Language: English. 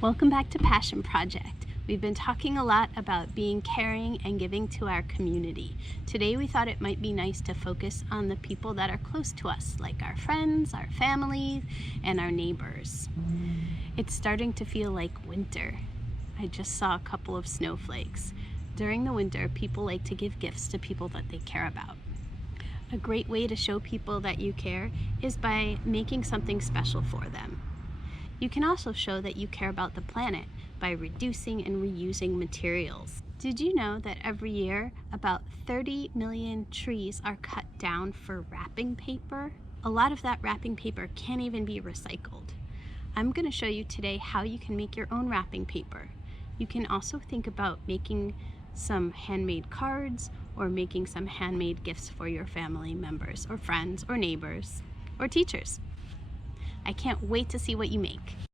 Welcome back to Passion Project. We've been talking a lot about being caring and giving to our community. Today we thought it might be nice to focus on the people that are close to us, like our friends, our family, and our neighbors. It's starting to feel like winter. I just saw a couple of snowflakes. During the winter, people like to give gifts to people that they care about. A great way to show people that you care is by making something special for them. You can also show that you care about the planet by reducing and reusing materials. Did you know that every year about 30 million trees are cut down for wrapping paper? A lot of that wrapping paper can't even be recycled. I'm going to show you today how you can make your own wrapping paper. You can also think about making some handmade cards or making some handmade gifts for your family members or friends or neighbors or teachers. I can't wait to see what you make.